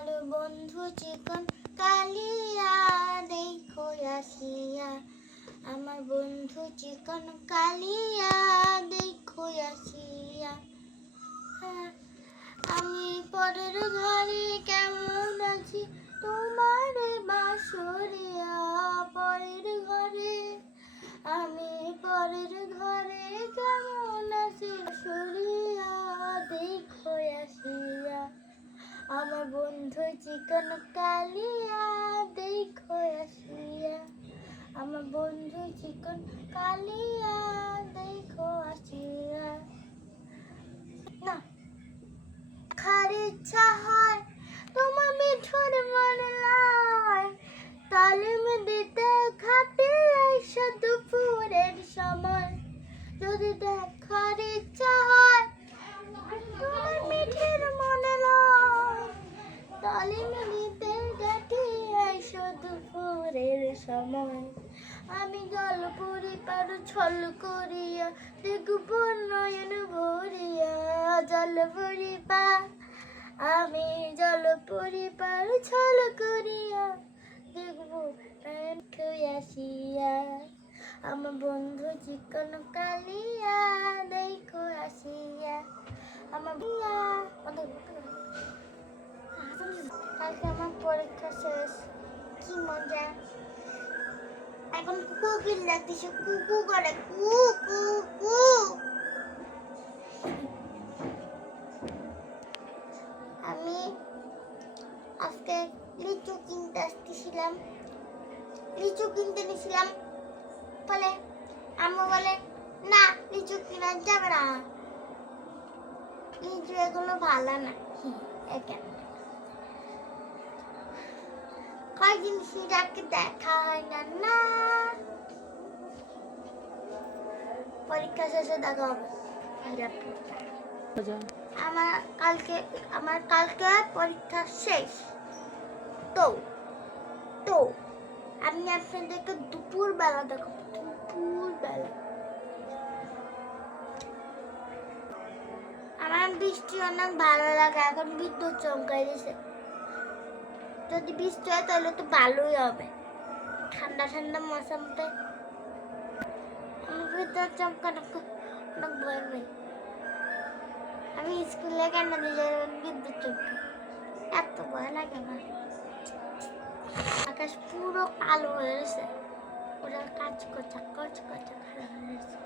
আমার বন্ধু চিকন কালিয়া দেখো আসিয়া, আমার বন্ধু চিকন কালিয়া দেখো আসিয়া। আমি পরের ঘরে কেমন আছি তোমার বাসরিয়া, পরের ঘরে আমি পরের ঘরে কেমন আছি সরিয়া দেখো আসিয়া, আমার বন্ধু চিকন কালিয়া দেখো আসিয়া, আমার বন্ধু চিকন কালিয়া দেখো আসিয়া। না খার ইচ্ছা হয় তোমার মিঠুর মনে লয়, তালিম দিতে খাটে আইসা দুপুরের সময়। যদি দেখার ইচ্ছা হয় তোমার মিঠুর মনে লয়, তালিম দিতে খাটে আইসা দুপুরের সময়। আমি জলপুরি পার ছল করিয়া দেখব নয়ন ভরিয়া, জলপুরি পার আমি জলপুরি পার ছল করিয়া দেখব নয়ন আসিয়া, আমার বন্ধু চিকন কালিয়া দেখো আসিয়া, আমার কালকে আমার পরীক্ষা শেষ, কি মজা। এখন কুকুর লাগতেছে, কুকু করে কু কু কু। আমি আজকে লিচু কিনতে আসতেছিলাম, লিচু কিনতে নিয়েছিলাম, বলে আম্মু বলে না লিচু কিনা যাবে না, লিচু এগুলো ভালো না। কয়দিন সিরাকে দেখা হয় না না, পরীক্ষা শেষে দেখা হবে। আমার কালকে পরীক্ষা শেষ, তো তো আমি আপনাদেরকে দুপুর বেলা দেখাবো, দুপুর বেলা। আমার বৃষ্টি অনেক ভালো লাগে, এখন বিদ্যুৎ চমকাই দিয়েছে, যদি বৃষ্টি হয় তাহলে তো ভালোই হবে, ঠান্ডা ঠান্ডা মৌসুমতে। আমি বিদ্যুৎ চমকানো অনেক ভয় পাই, আমি স্কুলে কেন বিদ্যুৎ চমকে এত ভয় লাগে আমার। আকাশ পুরো কালো হয়ে গেছে, পুরো কাঁচকচা কাঁচকচা কালো হয়ে গেছে,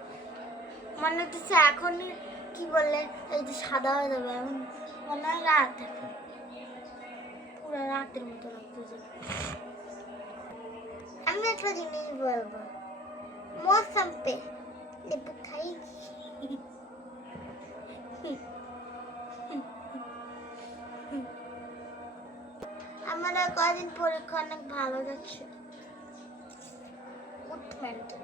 মনে হচ্ছে এখনই কি বললে এই যে সাদা হয়ে যাবে, এখন মনে হয় রাত এখন পুরো রাতের মতো লাগতেছে। আমি একটা জিনিস বলবো, মৌসুম পে লেবু খাই। আমার কদিন পরীক্ষা অনেক ভালো যাচ্ছে, গুড মেন্টাল।